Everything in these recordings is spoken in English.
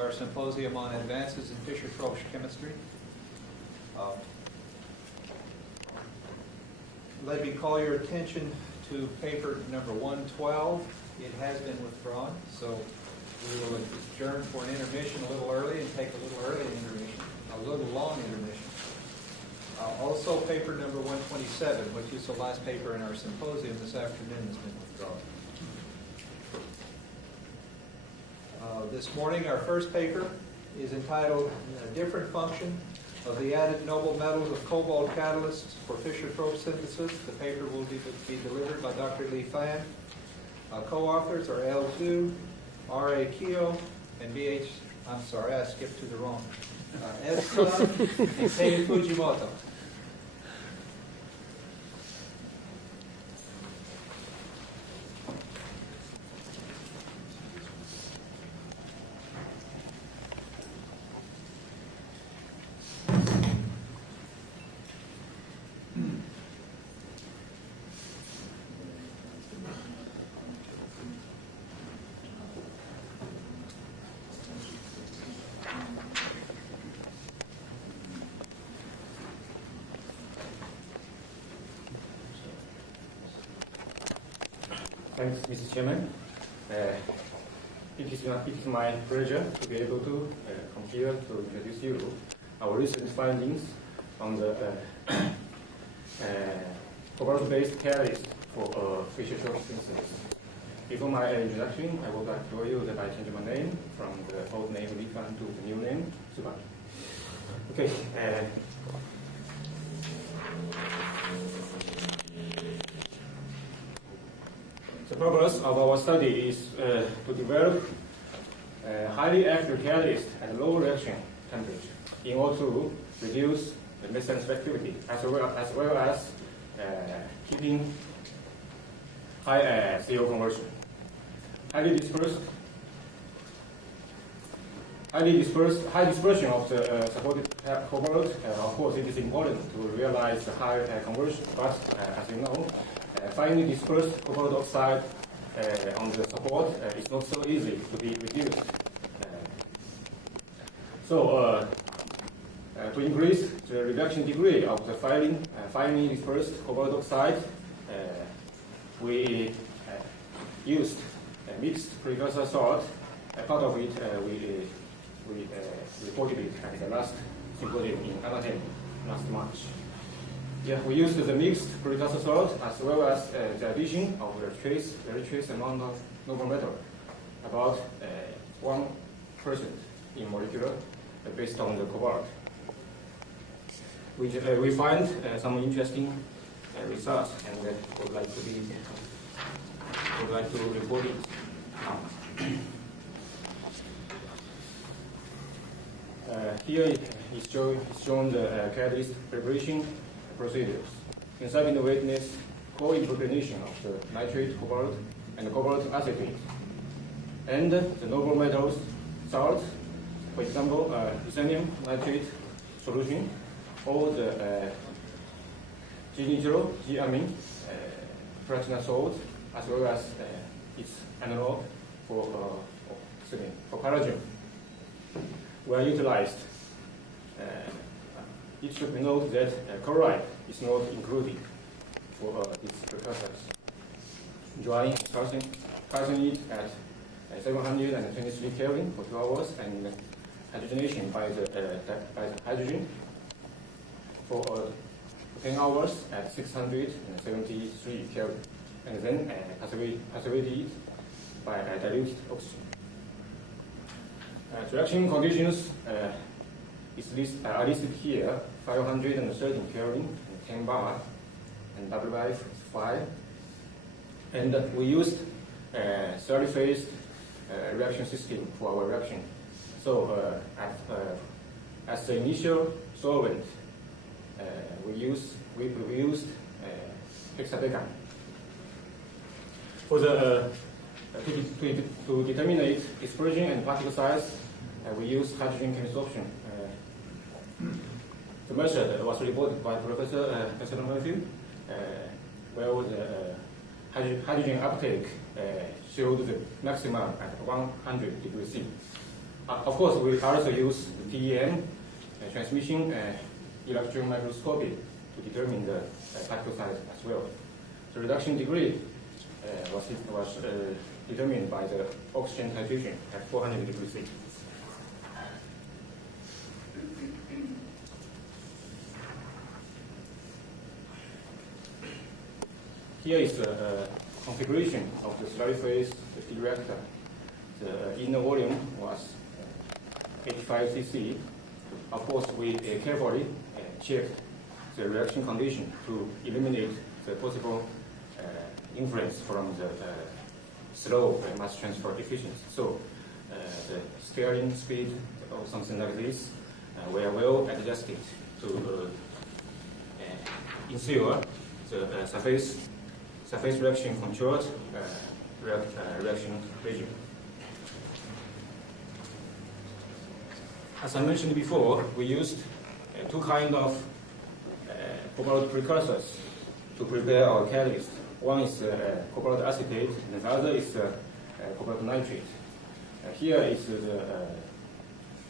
our symposium on advances in Fischer-Tropsch chemistry. Let me call your attention to paper number 112. It has been withdrawn, so we will adjourn for an intermission a little early and take a little early intermission, a little long intermission. Also, paper number 127, which is the last paper in our symposium this afternoon, has been withdrawn. This morning, our first paper is entitled "A Different Function of the Added Noble Metals of Cobalt Catalysts for Fischer-Tropsch Synthesis." The paper will be delivered by Dr. Li Fan. Co-authors are L2, R.A. Keogh, and B.H. I'm sorry, I skipped to the wrong. S. and Kei Fujimoto. Thanks, Mr. Chairman. It is my pleasure to be able to come here to introduce you our recent findings on the cobalt-based catalyst for Fischer-Tropsch synthesis. Before my introduction, I would like to tell you that I changed my name from the old name Li Fan to the new name Tsubaki. Okay. The purpose of our study is to develop a highly active catalyst at low reaction temperature in order to reduce the methane selectivity as well as keeping high CO conversion. High dispersion of the supported cobalt, of course, it is important to realize the high conversion, but as you know, finely dispersed cobalt oxide on the support is not so easy to be reduced. So, to increase the reduction degree of the finely dispersed cobalt oxide, we used a mixed precursor salt. A part of it we reported it at the last symposium in Anaheim last March. Yeah, we used the mixed precursor salt as well as the addition of a very trace amount of noble metal, about 1% in molecular based on the cobalt. We find some interesting results, and would like to report it now. Here is shown the catalyst preparation procedures. Inside in the witness co-impregnation of the nitrate cobalt and the cobalt acetate, and the noble metals salts, for example, lithium nitrate solution, or the G-nitro, G-amine, platinum salt, as well as its analog for palladium, were utilized. It should be noted that chloride is not included for these precursors. Drying, calcing it at 723 Kelvin for 2 hours, and hydrogenation by the hydrogen for 10 hours at 673 Kelvin, and then passivate it by diluted oxygen. Reaction conditions are listed here: 513 Kelvin, and 10 bar, and WI 5. And we used a 30-phase reaction system for our reaction. So as the initial solvent, we used hexadecan. For the to determine dispersion and particle size, we use hydrogen chemistry. The method was reported by Professor Murphy, where the hydrogen uptake showed the maximum at 100 degrees C. Of course, we also use the TEM transmission electron microscopy to determine the particle size as well. The reduction degree was determined by the oxygen titration at 400 degrees C. Here is the configuration of the slurry phase reactor. The inner volume was 85 cc. Of course, we carefully checked the reaction condition to eliminate the possible influence from the slow mass transfer efficiency. So the steering speed or something like this were well adjusted to ensure the surface reaction controlled reaction regime. As I mentioned before, we used two kinds of cobalt precursors to prepare our catalyst. One is cobalt acetate, and the other is cobalt nitrate. Here is the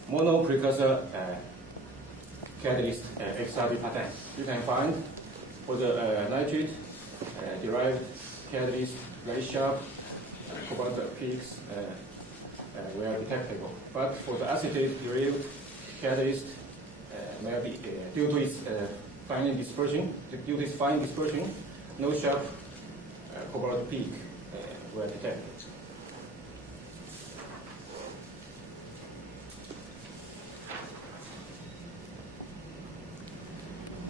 mono precursor catalyst XRD pattern. You can find for the nitrate derived catalyst very sharp cobalt peaks were detectable. But for the acetate derived catalyst, maybe due to its fine dispersion, no sharp cobalt peak were detected.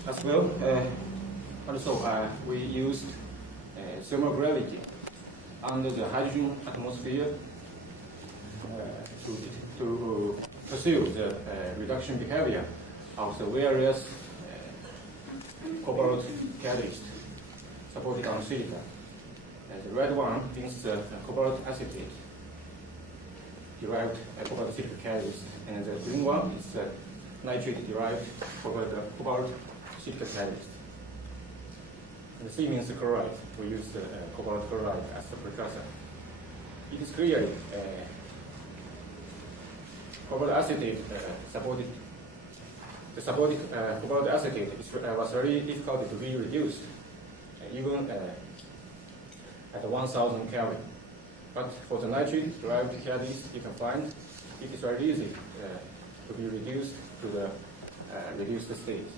As well, also we used thermal gravity under the hydrogen atmosphere to pursue the reduction behavior of the various cobalt catalysts supported on silica. The red one is the cobalt acetate derived cobalt silica catalyst, and the green one is the nitrate derived cobalt silica catalyst. And the C means the chloride. We use the cobalt chloride as the precursor. It is clearly cobalt acetate supported cobalt acetate was very difficult to be reduced, even at 1000 Kelvin. But for the nitrate derived catalyst, you can find it is very easy to be reduced to the reduced state.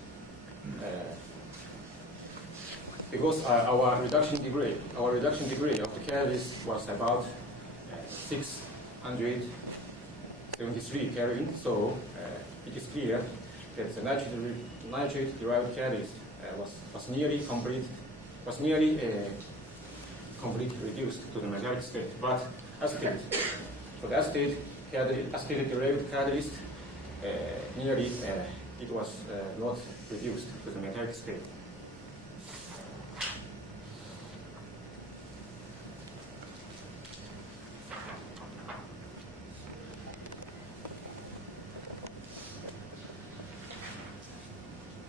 Because our reduction degree of the catalyst was about 673 Kelvin, so it is clear that the nitrate derived catalyst was nearly completely reduced to the magnetic state. But acetate, for the acetate derived catalyst, nearly it was not reduced to the magnetic state.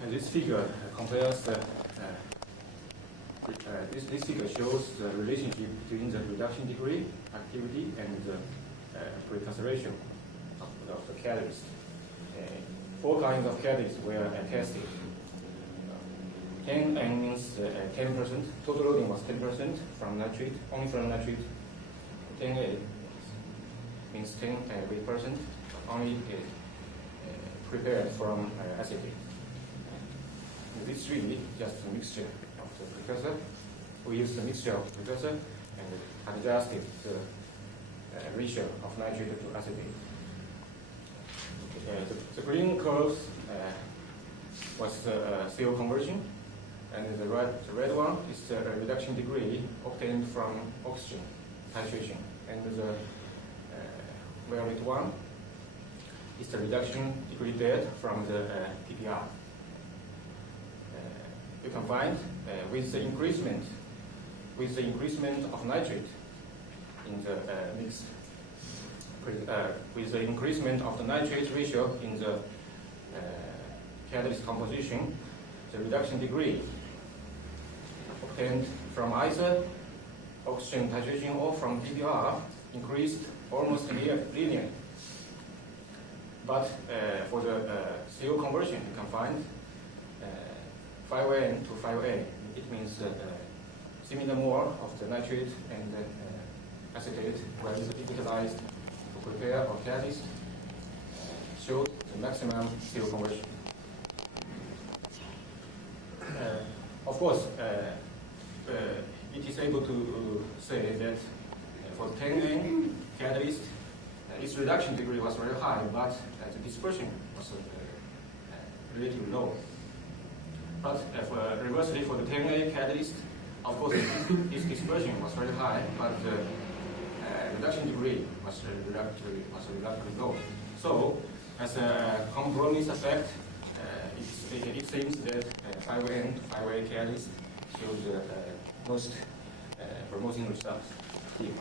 And this figure compares this figure shows the relationship between the reduction degree, activity, and the precursor ratio of the catalyst. 4 kinds of catalysts were tested. 10 means 10%. Total loading was 10% from nitrate, only from nitrate. 10 means 10%, only prepared from acetate. This is really just a mixture of the precursor. We use the mixture of precursor and adjusted the ratio of nitrate to acetate. The green curve was the CO conversion, and the red one is the reduction degree obtained from oxygen titration, and the violet one is the reduction degree derived from the PPR. You can find with the increasement of nitrate in the mix, with the increasement of the nitrate ratio in the catalyst composition, the reduction degree obtained from either oxygen titration or from PPR increased almost linear. But for the CO conversion, you can find 5N to 5A. It means similar mole of the nitrate and acetate were utilized to prepare or catalyst showed the maximum CO conversion. Of course, it is able to say that for 10N catalyst, its reduction degree was very high, but the dispersion was relatively low. But reversely, for the 10A catalyst, of course, its dispersion was very high, but the reduction degree was relatively low. So, as a compromise effect, it seems that 5N to 5A catalyst shows the most promising results here.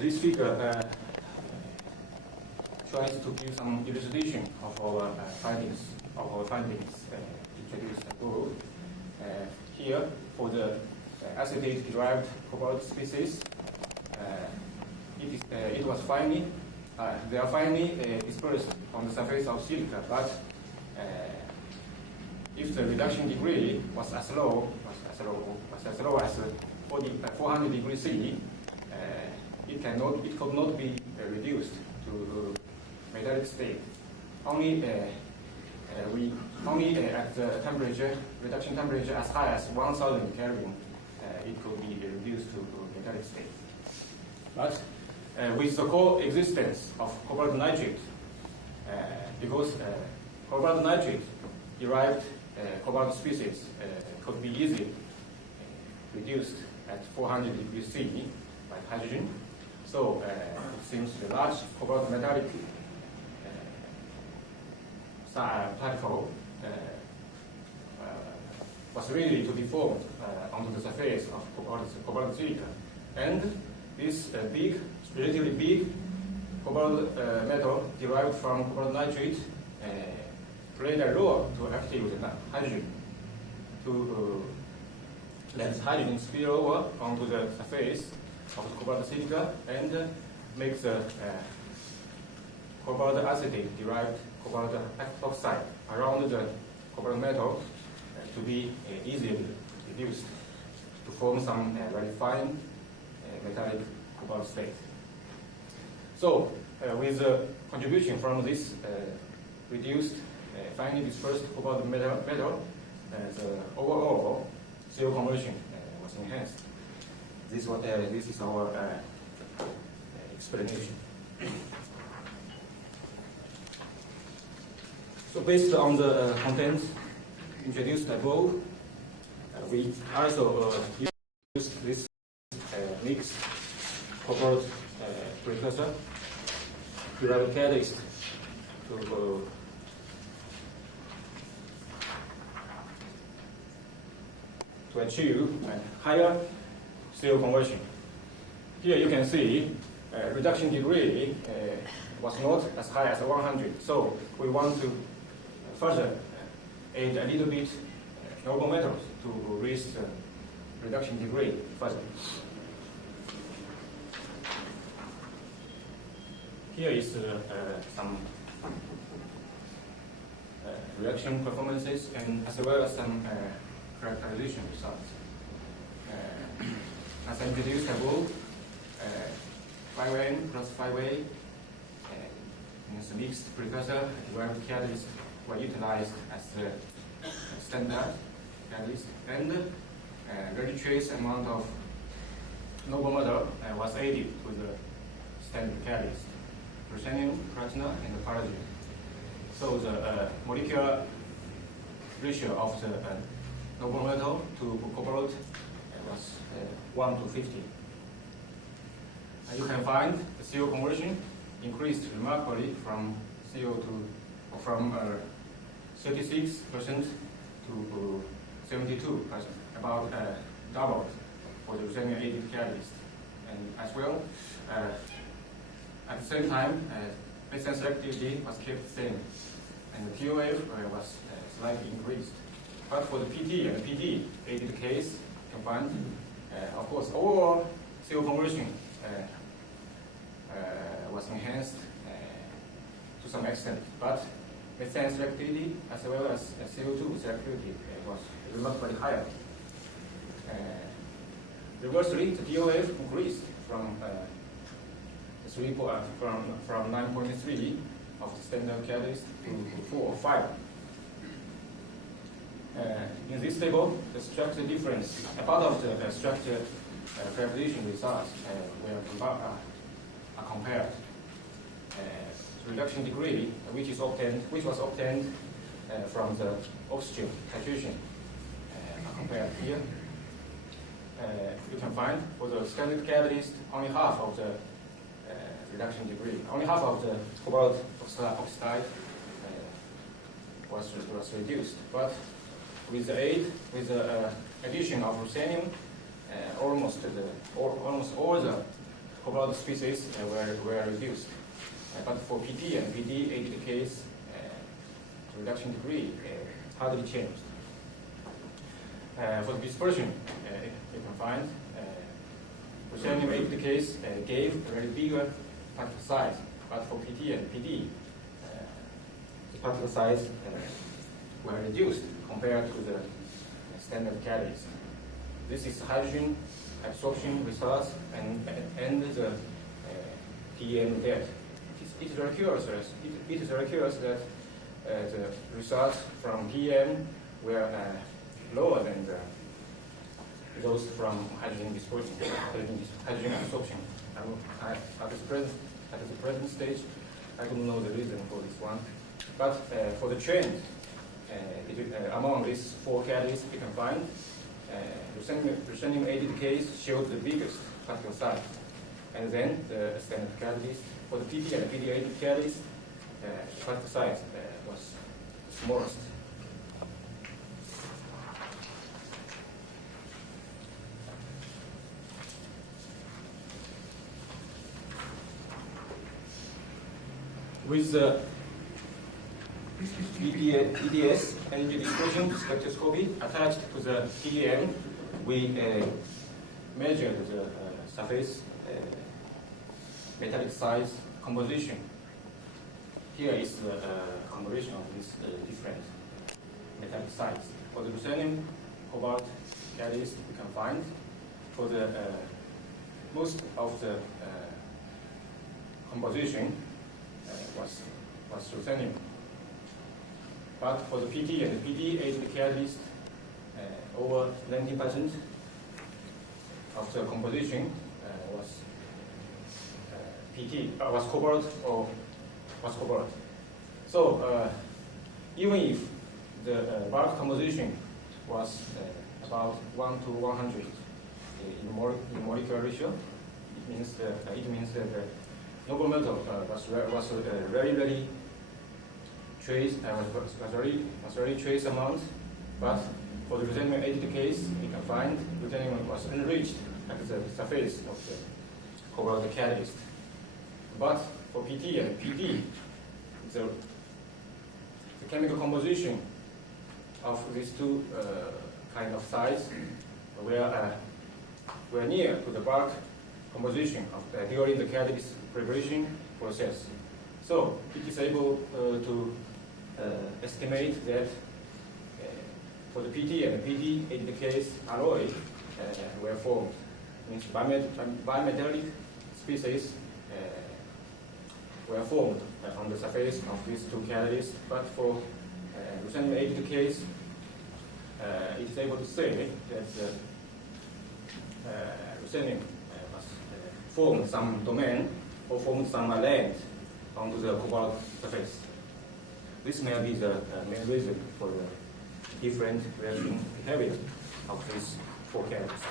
This figure tries to give some elucidation of our findings introduced above. Here, for the acetate-derived cobalt species, it was finely, they are finely dispersed on the surface of silica, but if the reduction degree was as low as 400 degrees C, it could not be reduced to metallic state. Only at the reduction temperature as high as 1000 Kelvin, it could be reduced to metallic state. But with the coexistence of cobalt nitrate, because cobalt nitrate derived cobalt species could be easily reduced at 400 degrees C by hydrogen. So it seems the large cobalt metallic particle was ready to be formed onto the surface of cobalt silica. And this relatively big cobalt metal derived from cobalt nitrate played a role to activate the hydrogen to let hydrogen spill over onto the surface of the cobalt silica and make the cobalt acetate derived cobalt oxide around the cobalt metal to be easily reduced to form some very fine metallic cobalt state. So, with the contribution from this reduced, finely dispersed cobalt metal, the overall CO conversion was enhanced. This is our explanation. So based on the contents introduced above, we also used this mixed cobalt precursor derived catalyst to achieve a higher CO conversion. Here you can see reduction degree was not as high as 100, so we want to further add a little bit noble metals to raise the reduction degree further. Here is some reaction performances and as well as some characterization results. As I introduced above, 5N plus 5A is a mixed precursor derived catalyst were utilized as the standard catalyst, and a very trace amount of noble metal was added to the standard catalyst, ruthenium, platinum, and palladium. So the molecular ratio of the noble metal to cobalt was 1 to 50. And you can find the CO conversion increased remarkably from 36% to 72%, about doubled for the ruthenium added catalyst. And as well, at the same time, base selectivity was kept the same, and the QOF was slightly increased. But for the PT and the PD, in the case, you can find, of course, overall CO conversion was enhanced to some extent, but methane selectivity as well as CO2 selectivity was remarkably higher. Reversely, the DOF increased from 9.3 of the standard catalyst to 4 or 5. In this table, the structure difference, a part of the structure characterization results are compared. Reduction degree, which was obtained from the oxygen titration, are compared here. You can find for the standard catalyst only half of the reduction degree, only half of the cobalt oxide was reduced. But with the addition of ruthenium, almost all the cobalt species were reduced. But for PT and PD, in the case, the reduction degree hardly changed. For the dispersion, you can find ruthenium in the case gave a very bigger particle size, but for PT and PD, the particle size were reduced compared to the standard catalyst. This is hydrogen absorption results and the TEM depth. It is very curious that the results from TEM were lower than those from hydrogen dispersion, hydrogen absorption. At the present stage, I don't know the reason for this one. But for the trend, among these 4 catalysts, you can find ruthenium-aided case showed the biggest particle size. And then the standard catalyst, for the PT and PD-aided catalyst, particle size was smallest. With the EDS energy dispersion spectroscopy attached to the TEM, we measured the surface metallic size composition. Here is the composition of these different metallic size. For the ruthenium, cobalt catalyst, we can find for the most of the composition was ruthenium. But for the PT and the PD-aided catalyst, over 90% of the composition was was cobalt or was cobalt. So even if the bulk composition was about 1 to 100 in molecular ratio, it means that the noble metal was very trace was very trace amount, but for the ruthenium-aided case, we can find ruthenium was enriched at the surface of the cobalt catalyst. But for PT and PD, the chemical composition of these two kind of sites were near to the bulk composition of during the catalyst preparation process. So it is able to estimate that for the PT and the PD, in the case alloy were formed. Means bimetallic species were formed on the surface of these two catalysts. But for ruthenium-aided case, it is able to say that ruthenium was formed some domain or formed some land onto the cobalt surface. This may be the main reason for the different reaction behavior of these 4 catalysts.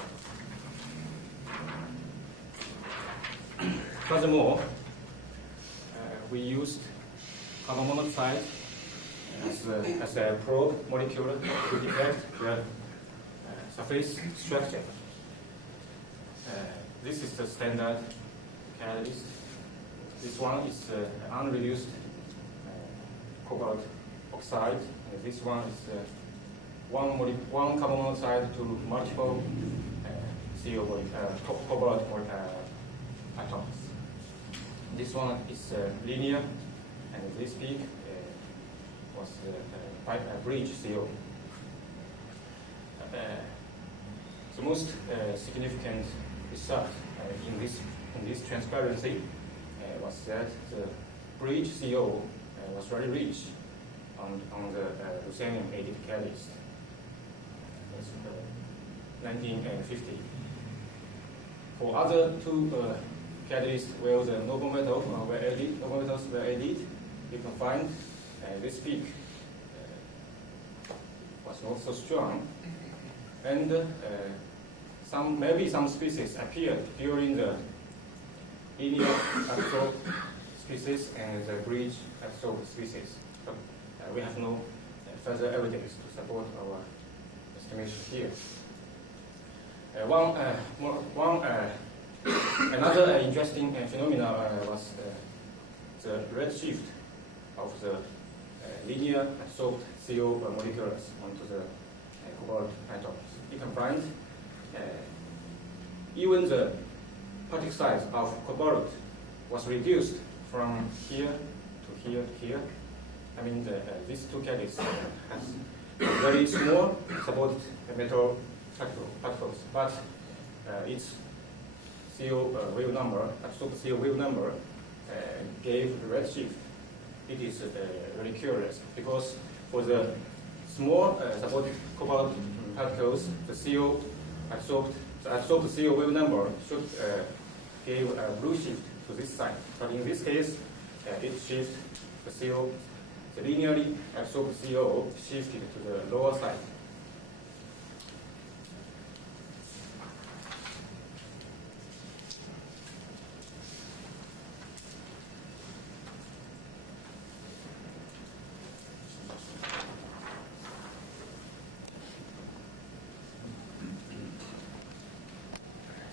Furthermore, we used carbon monoxide as a probe molecule to detect the surface structure. This is the standard catalyst. This one is unreduced cobalt oxide. This one is one carbon monoxide to multiple cobalt atoms. This one is linear, and this peak was by a bridge CO. The most significant result in this transparency was that the bridge CO was very rich on the ruthenium-added catalyst. That's 1950. For other two catalysts where the noble metals were added, you can find this peak was not so strong, and maybe some species appeared during the linear absorbed species and the bridge absorbed species. But we have no further evidence to support our estimation here. Another interesting phenomena was the redshift of the linear absorbed CO molecules onto the cobalt atoms. You can find even the particle size of cobalt was reduced from here to here to here. I mean, these two catalysts has very small supported metal particles, but its CO wave number, absorbed CO wave number, gave the redshift. It is very curious because for the small supported cobalt particles, the CO absorbed CO wave number should give a blue shift to this side. But in this case, it shifts the linearly absorbed CO shifted to the lower side.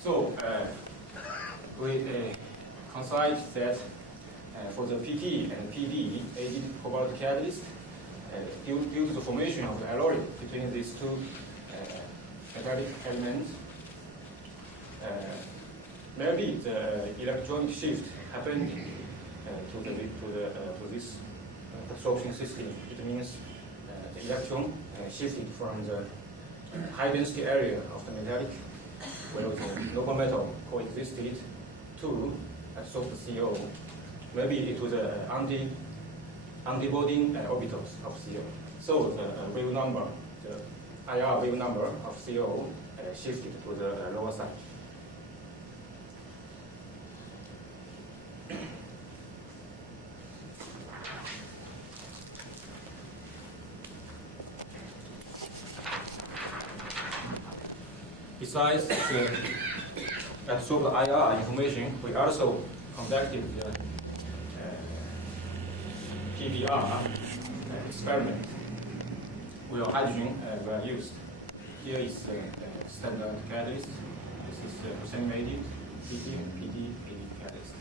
So we concise that for the PT and PD added cobalt catalyst, due to the formation of the alloy between these two metallic elements, maybe the electronic shift happened to this absorption system. It means the electron shifted from the high density area of the metallic, where the noble metal coexisted, to absorb the CO. Maybe it was the antibody orbitals of CO. So the wave number, the IR wave number of CO shifted to the lower side. Besides the absorbed IR information, we also conducted the PBR experiment where hydrogen were used. Here is the standard catalyst. This is the ruthenium-added PT and PD-added catalyst.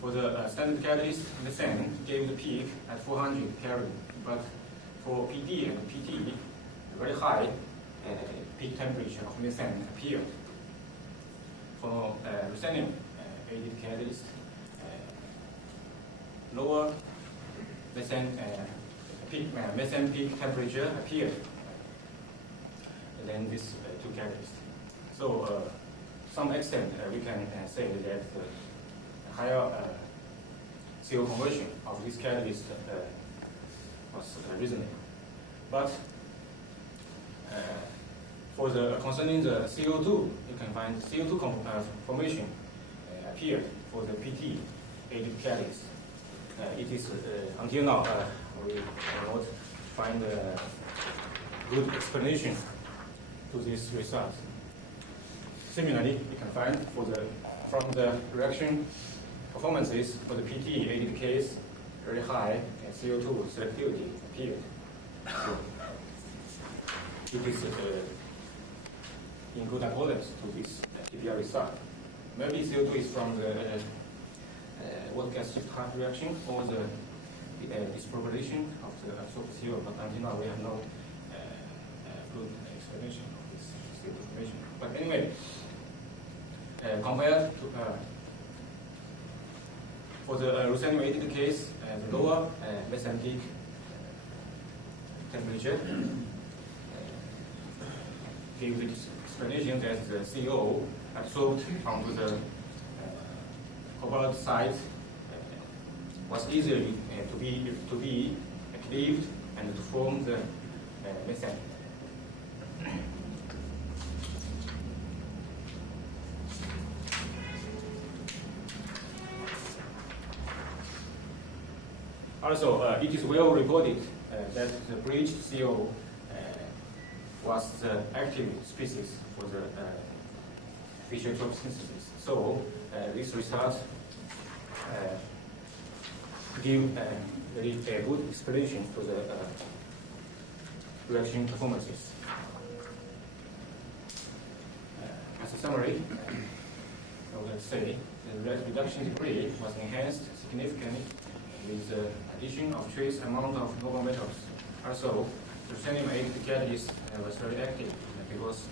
For the standard catalyst, methane gave the peak at 400 Kelvin, but for PD and PT, a very high peak temperature of methane appeared. For ruthenium-added catalyst, lower methane peak temperature appeared than these two catalysts. So, to some extent, we can say that the higher CO conversion of this catalyst was reasonable. But for the concerning the CO2, you can find CO2 formation appeared for the PT added catalyst. It is until now we cannot find a good explanation to this result. Similarly, you can find from the reaction performances for the PT added case, very high CO2 selectivity appeared. So it is in good accordance to this PBR result. Maybe CO2 is from the wet gas shift half reaction or the dispropagation of the absorbed CO, but until now we have no good explanation of this information. But anyway, compared to for the ruthenium-aided case, the lower mesenteric temperature gives the explanation that the CO absorbed onto the cobalt side was easily to be cleaved and to form the methane. Also, it is well reported that the breached CO was the active species for the Fischer-Tropsch synthesis. So this result give very good explanation to the reaction performances. As a summary, let's say the reduction degree was enhanced significantly with the addition of trace amount of noble metals. Also, the ruthenium-aided catalyst was very active because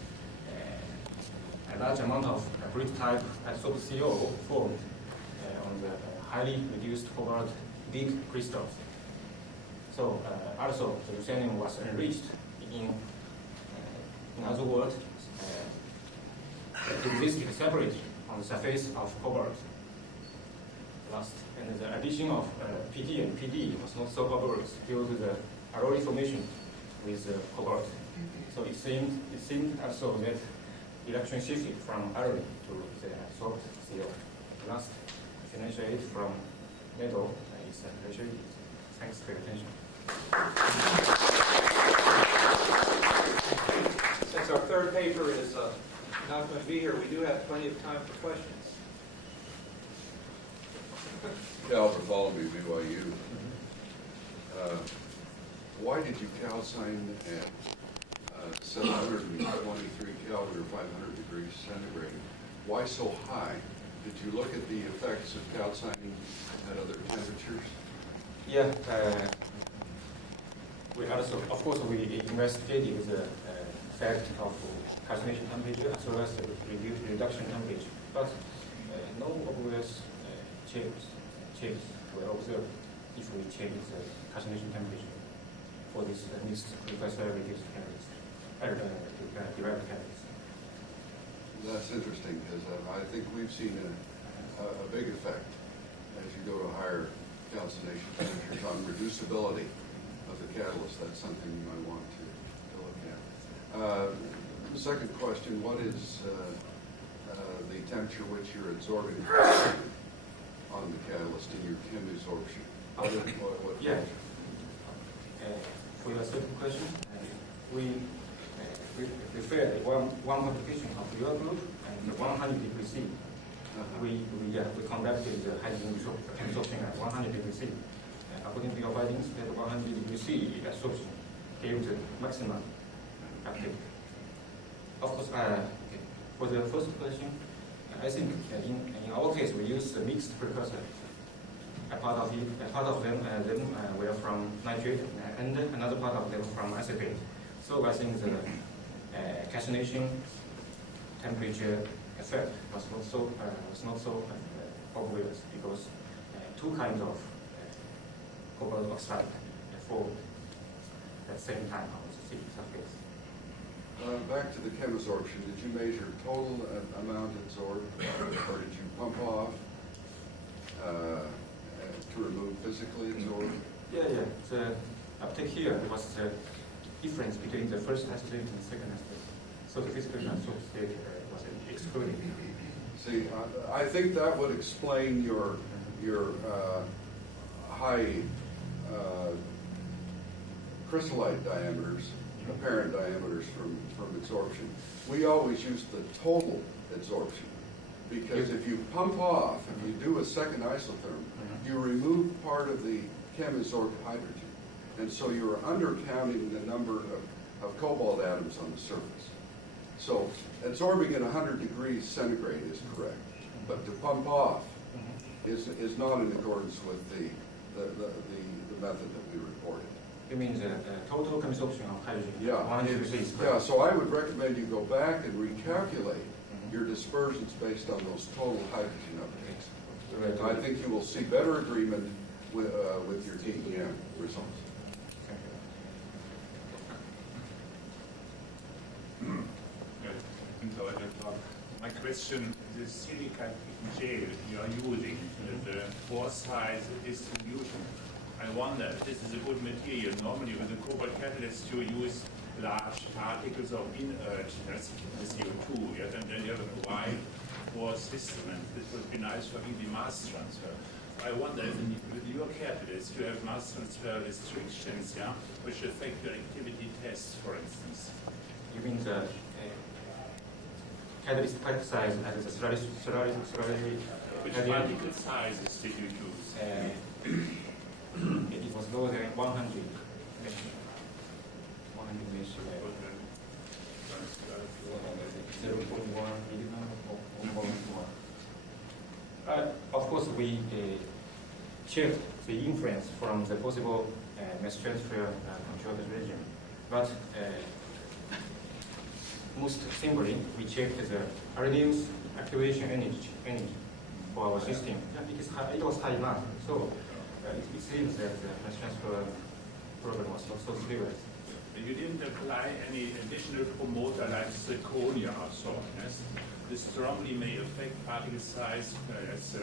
a large amount of grid-type adsorbed CO formed on the highly reduced cobalt big crystals. So also the ruthenium was enriched in other words, it existed separately on the surface of cobalt. Last, and the addition of PT and PD was not so obvious due to the alloy formation with cobalt. So it seemed also that electron shifted from alloy to the absorbed CO. Last, financial aid from metal is appreciated. Thanks for your attention. Since our third paper is not going to be here, we do have plenty of time for questions. Albert Wallaby, BYU. Why did you calcine at 723 Kelvin or 500 degrees centigrade? Why so high? Did you look at the effects of calcining at other temperatures? Yeah, we also, of course, we investigated the effect of calcination temperature as well as the reduction temperature, but no obvious changes were observed if we change the calcination temperature for this mixed precursor reduced catalyst, derived catalyst. That's interesting because I think we've seen a big effect as you go to higher calcination temperatures on reducibility of the catalyst. That's something you might want to look at. The second question, what is the temperature which you're absorbing on the catalyst in your chemisorption? What yeah. For your second question, we referred one publication of your group and the 100 degrees C. We conducted the hydrogen absorption at 100 degrees C. According to your findings, that 100 degrees C absorption gave the maximum activity. Of course, for the first question, I think in our case we use a mixed precursor. A part of them were from nitrate, and another part of them from acetate. So I think the calcination temperature effect was not so obvious because two kinds of cobalt oxide formed at the same time on the surface. Back to the chemisorption, did you measure total amount absorbed, or did you pump off to remove physically absorbed? Yeah. The uptake here was the difference between the first acetate and the second acetate. So the physically absorbed state was excluded. See, I think that would explain your high crystallite diameters, apparent diameters from absorption. We always use the total absorption because if you pump off, if you do a second isotherm, you remove part of the chemisorped hydrogen. And so you're undercounting the number of cobalt atoms on the surface. So absorbing at 100 degrees centigrade is correct, but to pump off is not in accordance with the the method that we reported. You mean the total consumption of hydrogen? Yeah. 100 degrees. Yeah, so I would recommend you go back and recalculate your dispersions based on those total hydrogen uptakes. Right. I think you will see better agreement with your TEM results. My question, the silica gel you are using, the four-size distribution, I wonder if this is a good material. Normally with the cobalt catalyst you use large particles of inert CO2, yes? And then you have a wide pore system, and this would be nice for easy mass transfer. I wonder if with your catalyst you have mass transfer restrictions, yeah, which affect your activity tests, for instance. You mean the catalyst particle size and the strategy? Which particle sizes did you use? It was lower than 100. 100 mesh. 0.1 milligram or 1.1. Of course, we checked the influence from the possible mass transfer controlled region, but most simply, we checked the reduced activation energy for our system. It was high enough, so it seems that the mass transfer problem was not so serious. You didn't apply any additional promoter like zirconia or so, yes? This strongly may affect particle size as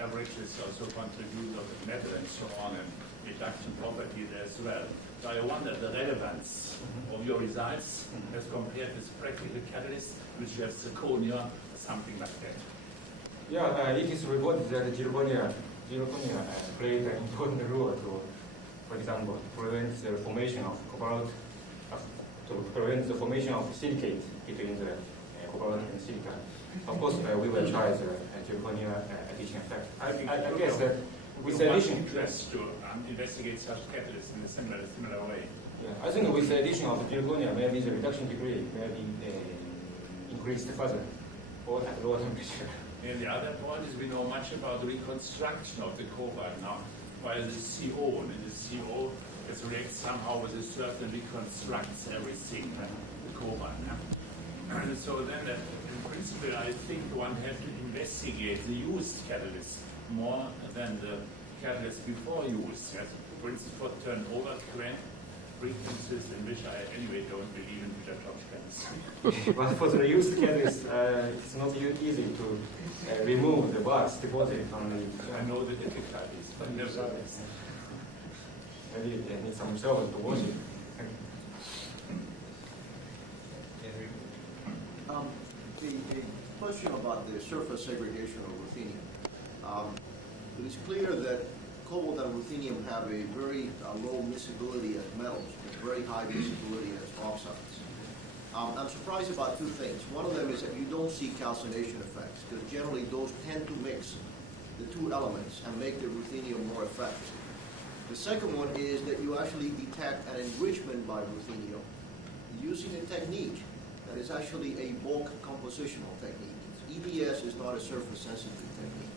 averages also contribute of the metal and so on, and reduction properties as well. So I wonder the relevance of your results as compared with practical catalysts, which you have zirconia or something like that. Yeah, it is reported that zirconia played an important role to, for example, prevent the formation of cobalt, to prevent the formation of silicate between the cobalt and silica. Of course, we will try the zirconia addition effect. I guess that with the addition, interest to investigate such catalysts in a similar way. yeah, I think with the addition of zirconia, maybe the reduction degree may be increased further or at lower temperature. And the other point is we know much about the reconstruction of the cobalt now, while the CO, and the CO is reacts somehow with a certain reconstructs everything, the cobalt. And so then, in principle, I think one has to investigate the used catalyst more than the catalyst before use. Yes? For instance, for turnover frequencies, in which I anyway don't believe in Peter chemistry. But for the used catalyst, it's not easy to remove the wax deposit on the. I know the difficulties, but nevertheless. Maybe they need some solvent to wash it. The question about the surface segregation of ruthenium. It is clear that cobalt and ruthenium have a very low miscibility as metals, but very high miscibility as oxides. I'm surprised about two things. One of them is that you don't see calcination effects, because generally those tend to mix the two elements and make the ruthenium more effective. The second one is that you actually detect an enrichment by ruthenium using a technique that is actually a bulk compositional technique. EDS is not a surface-sensitive technique.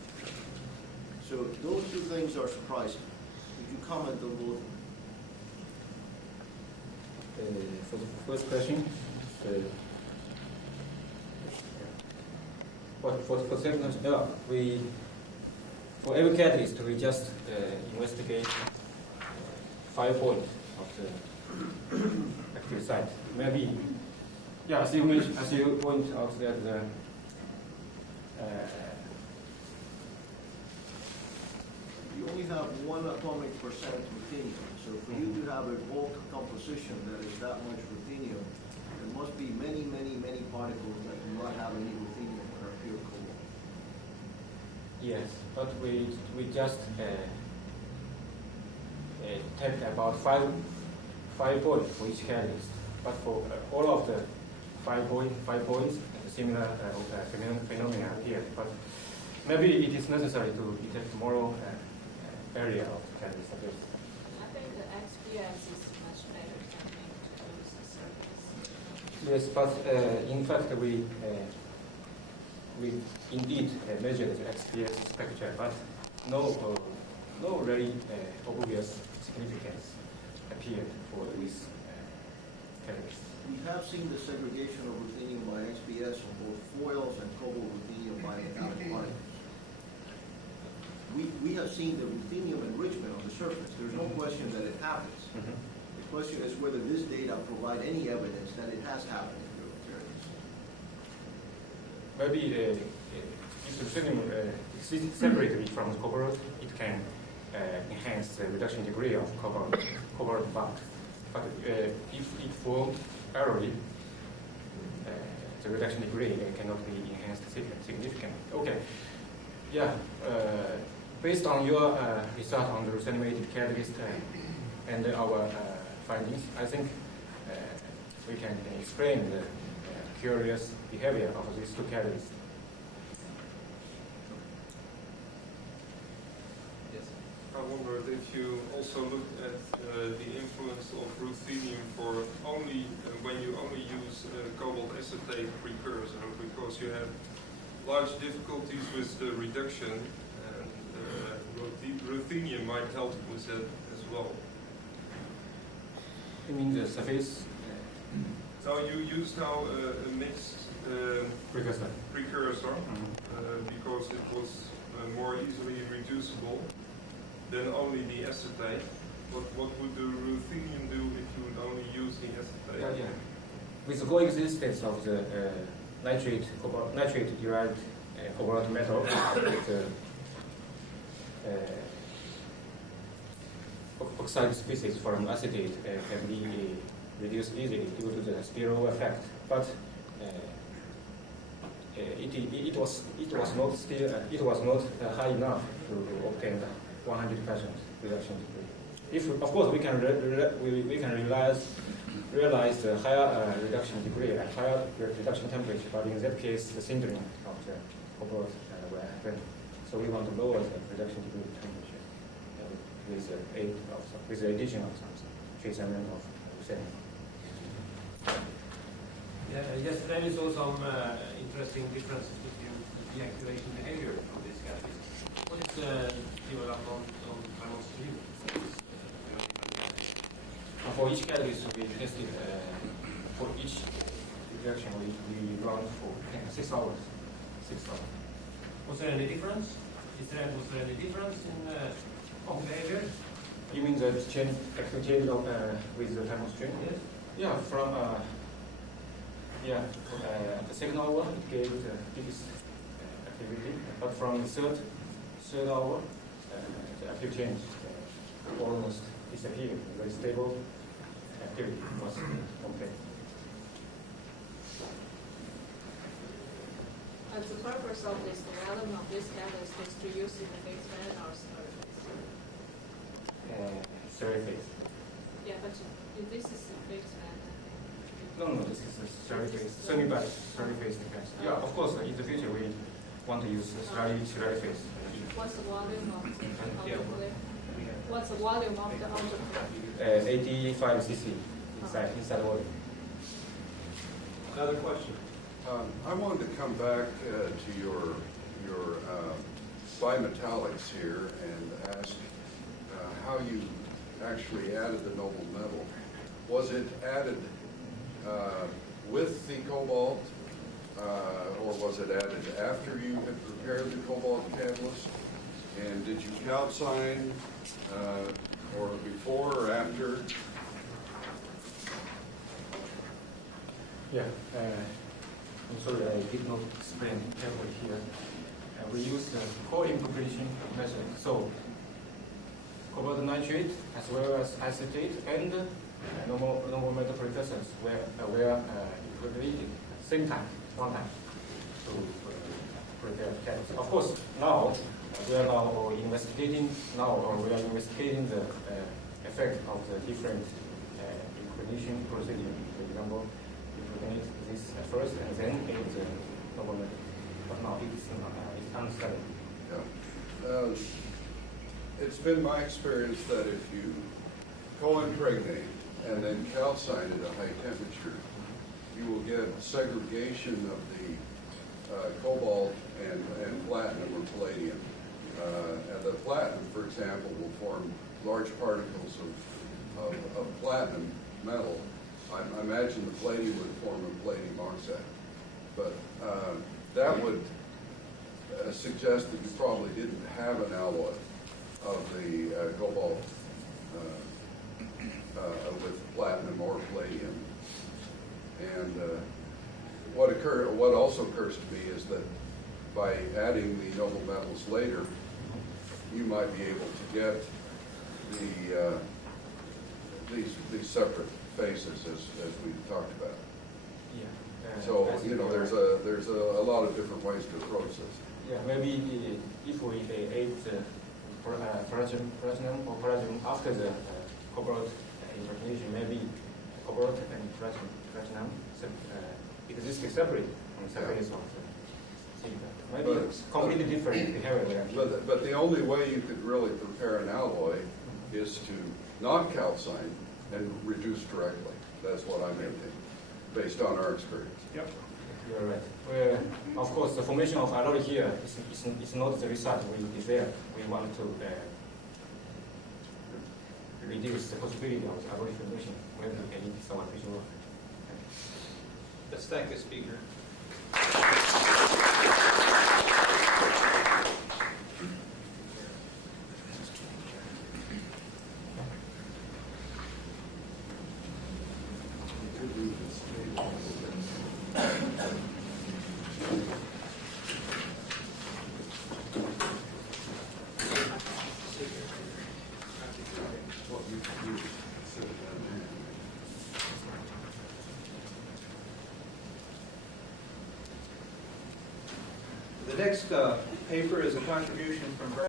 So those two things are surprising. Could you comment on both? For the first question, for second, for every catalyst we just investigate 5 points of the active site. Maybe, yeah, as you point out that You only have 1 atomic percent ruthenium. So for you to have a bulk composition that is that much ruthenium, there must be many, many, many particles that do not have any ruthenium and are pure cobalt. yes, but we just take about 5 points for each catalyst. But for all of the 5 points, similar phenomena appear. But maybe it is necessary to detect more area of catalyst. I think the XPS is much better technique to use the surface. Yes, but in fact we indeed measure the XPS spectra, but no no really obvious significance appeared for this catalyst. We have seen the segregation of ruthenium by XPS on both foils and cobalt ruthenium by metallic particles. We have seen the ruthenium enrichment on the surface. There's no question that it happens. Mm-hmm. The question is whether this data provide any evidence that it has happened in your experience. Maybe if the ruthenium exists separately from the cobalt, it can enhance the reduction degree of cobalt bond. But if it forms early, the reduction degree cannot be enhanced significantly. Okay. Yeah. Based on your result on the ruthenium catalyst and our findings, I think we can explain the curious behavior of these two catalysts. Yes. I wondered if you also looked at the influence of ruthenium for only when you only use cobalt acetate precursor, because you have large difficulties with the reduction, and ruthenium might help with that as well. You mean the surface So you use now a mixed precursor? Because it was more easily reducible than only the acetate. But what would the ruthenium do if you would only use the acetate? Yeah. With the coexistence of the nitrate derived cobalt metal, the oxide species from acetate can be reduced easily due to the spillover effect. But it was not high enough to obtain the 100% reduction degree. If of course we can realize the higher reduction degree and higher reduction temperature, but in that case the sintering of the cobalt will happen. So we want to lower the reduction degree temperature with the addition of some trace element of ruthenium. Yes, there is also some interesting differences between the activation behavior of this catalyst. What is the development of time of stream? For each catalyst we tested, for each reaction we run for 6 hours. 6 hours. Was there any difference? Was there any difference in behavior? You mean the change, actual change of, with the time of stream? Yes. Yeah, from the second hour it gave the biggest activity, but from the third hour the active change almost disappeared. Very stable activity was obtained. And the purpose of this development of this catalyst is to use in the phase band or slurry phase. Slurry phase. Yeah, but if this is the phase band. No, this is a slurry phase. Semi-batch slurry phase depends. Yeah, of course, in the future we want to use the slurry phase. What's the volume of the autoclave? What's the volume of the autoclave? 85 cc inside volume. Another question? I wanted to come back to your bimetallics here and ask how you actually added the noble metal. Was it added with the cobalt, or was it added after you had prepared the cobalt catalyst? And did you calcine, or before or after? Yeah, I'm sorry I did not explain carefully here. We use the co-incorporation method. So cobalt nitrate as well as acetate and normal metal precursors were incorporated at the same time, one time, to prepare the catalyst. Of course, now we are investigating the effect of the different incorporation procedure. For example, we this first and then add the normal metal. But now it's unstudied. Yeah. It's been my experience that if you co-impregnate and then calcine at a high temperature, you will get segregation of the cobalt and platinum or palladium And the platinum, for example, will form large particles of platinum metal. I imagine the palladium would form a palladium oxide. But that would suggest that you probably didn't have an alloy of the cobalt with platinum or palladium. And what also occurs to me is that by adding the noble metals later, you might be able to get these separate phases as we talked about. Yeah. So there's a lot of different ways to approach this. Yeah, maybe if we add platinum or palladium after the cobalt impregnation, maybe cobalt and platinum exist separately on the surface of the silicon. Maybe it's completely different behavior. But the only way you could really prepare an alloy is to not calcine and reduce directly. That's what I'm thinking, based on our experience. Yep. You're right. Of course, the formation of alloy here is not the result we desire. We want to reduce the possibility of alloy formation when we need some artificial work. Let's thank the speaker. The next paper is a contribution from